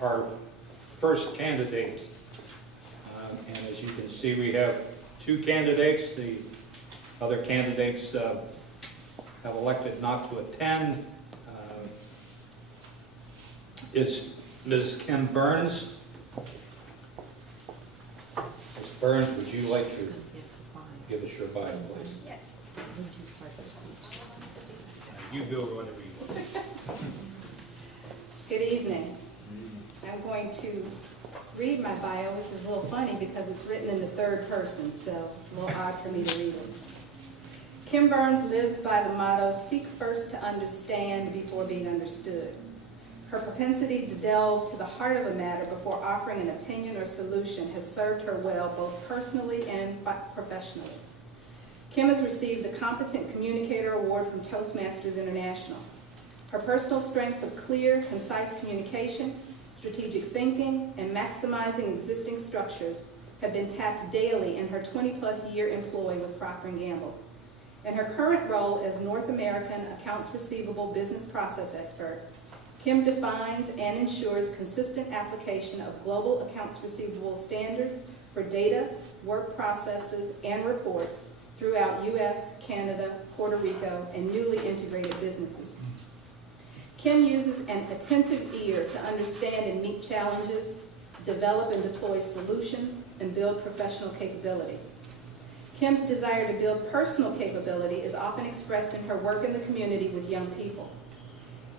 our first candidate. And as you can see, we have 2 candidates. The other candidates have elected not to attend. Is Ms. Kim Burns? Ms. Burns, would you like to give us your bio, please? Yes. You go whatever you want. Good evening. I'm going to read my bio, which is a little funny because it's written in the third person, so it's a little odd for me to read it. Kim Burns lives by the motto, seek first to understand before being understood. Her propensity to delve to the heart of a matter before offering an opinion or solution has served her well both personally and professionally. Kim has received the Competent Communicator Award from Toastmasters International. Her personal strengths of clear, concise communication, strategic thinking, and maximizing existing structures have been tapped daily in her 20-plus year employ with Procter & Gamble. In her current role as North American Accounts Receivable Business Process Expert, Kim defines and ensures consistent application of global accounts receivable standards for data, work processes, and reports throughout U.S., Canada, Puerto Rico, and newly integrated businesses. Kim uses an attentive ear to understand and meet challenges, develop and deploy solutions, and build professional capability. Kim's desire to build personal capability is often expressed in her work in the community with young people.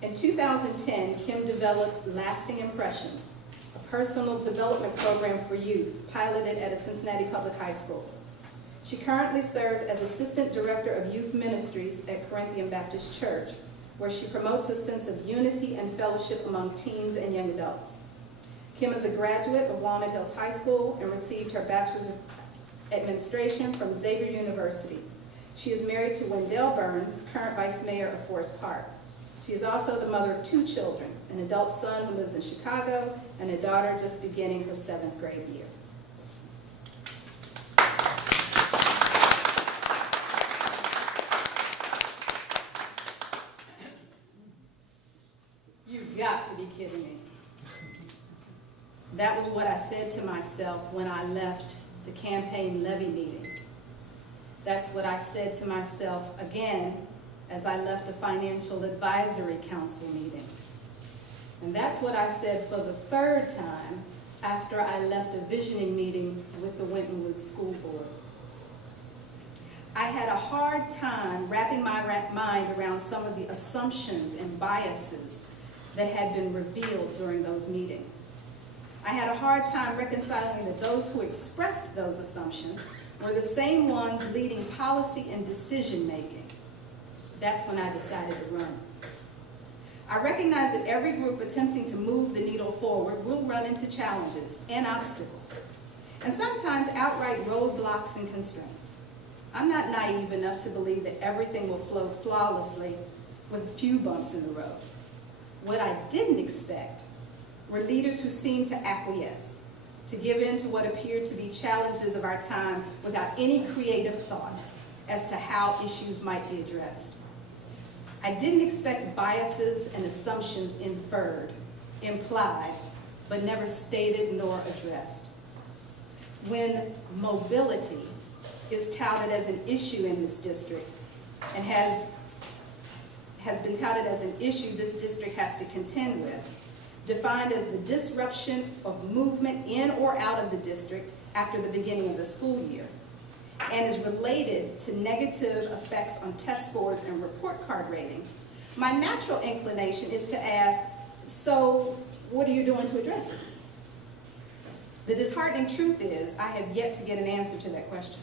In 2010, Kim developed Lasting Impressions, a personal development program for youth piloted at a Cincinnati Public High School. She currently serves as Assistant Director of Youth Ministries at Corinthian Baptist Church, where she promotes a sense of unity and fellowship among teens and young adults. Kim is a graduate of Walnut Hills High School and received her Bachelor's of Administration from Xavier University. She is married to Wendell Burns, current Vice Mayor of Forest Park. She is also the mother of 2 children, an adult son who lives in Chicago and a daughter just beginning her 7th grade year. You've got to be kidding me. That was what I said to myself when I left the campaign levy meeting. That's what I said to myself again as I left a Financial Advisory Council meeting. And that's what I said for the 3rd time after I left a visioning meeting with the Winton Woods School Board. I had a hard time wrapping my mind around some of the assumptions and biases that had been revealed during those meetings. I had a hard time reconciling that those who expressed those assumptions were the same ones leading policy and decision-making. That's when I decided to run. I recognize that every group attempting to move the needle forward will run into challenges and obstacles, and sometimes outright roadblocks and constraints. I'm not naive enough to believe that everything will flow flawlessly with a few bumps in the road. What I didn't expect were leaders who seemed to acquiesce, to give in to what appeared to be challenges of our time without any creative thought as to how issues might be addressed. I didn't expect biases and assumptions inferred, implied, but never stated nor addressed. When mobility is touted as an issue in this district and has been touted as an issue this district has to contend with, defined as the disruption of movement in or out of the district after the beginning of the school year, and is related to negative effects on test scores and report card ratings, my natural inclination is to ask, so what are you doing to address it? The disheartening truth is I have yet to get an answer to that question.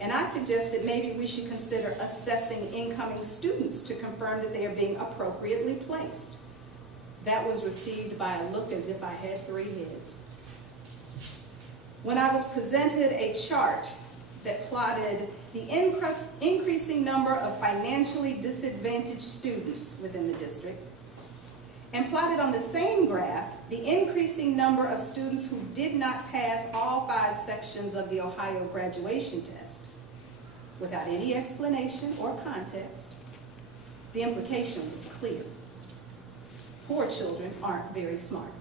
And I suggest that maybe we should consider assessing incoming students to confirm that they are being appropriately placed. That was received by a look as if I had 3 heads. When I was presented a chart that plotted the increasing number of financially disadvantaged students within the district, and plotted on the same graph the increasing number of students who did not pass all 5 sections of the Ohio graduation test, without any explanation or context, the implication was clear. Poor children aren't very smart.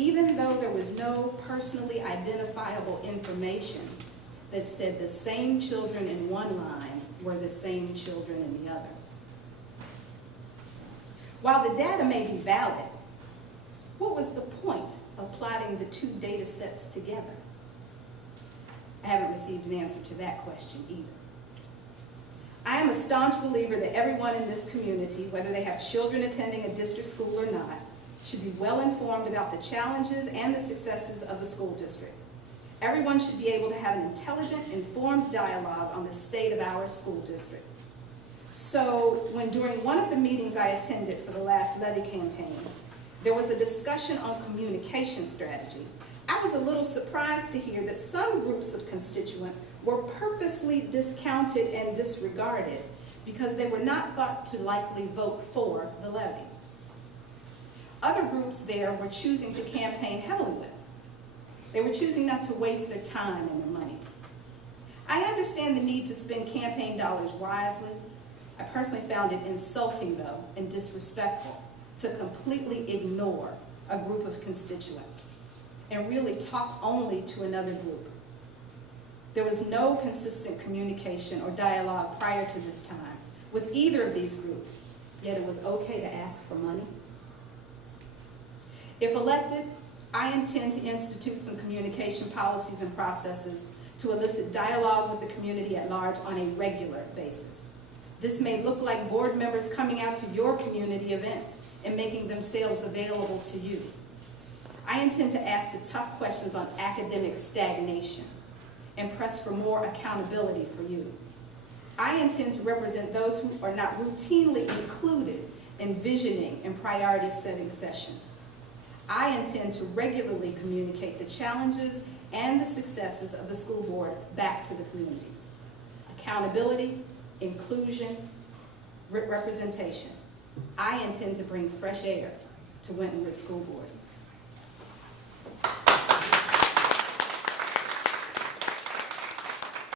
even though there was no personally identifiable information that said the same children in one line were the same children in the other. While the data may be valid, what was the point of plotting the two data sets together? I haven't received an answer to that question either. I am a staunch believer that everyone in this community, whether they have children attending a district school or not, should be well informed about the challenges and the successes of the school district. Everyone should be able to have an intelligent, informed dialogue on the state of our school district. So when during one of the meetings I attended for the last levy campaign, there was a discussion on communication strategy, I was a little surprised to hear that some groups of constituents were purposely discounted and disregarded because they were not thought to likely vote for the levy. Other groups there were choosing to campaign heavily with. They were choosing not to waste their time and their money. I understand the need to spend campaign dollars wisely. I personally found it insulting, though, and disrespectful to completely ignore a group of constituents and really talk only to another group. There was no consistent communication or dialogue prior to this time with either of these groups, yet it was okay to ask for money. If elected, I intend to institute some communication policies and processes to elicit dialogue with the community at large on a regular basis. This may look like board members coming out to your community events and making themselves available to you. I intend to ask the tough questions on academic stagnation and press for more accountability for you. I intend to represent those who are not routinely included in visioning and priority setting sessions. I intend to regularly communicate the challenges and the successes of the school board back to the community. Accountability, inclusion, representation. I intend to bring fresh air to Winton Ridge School Board.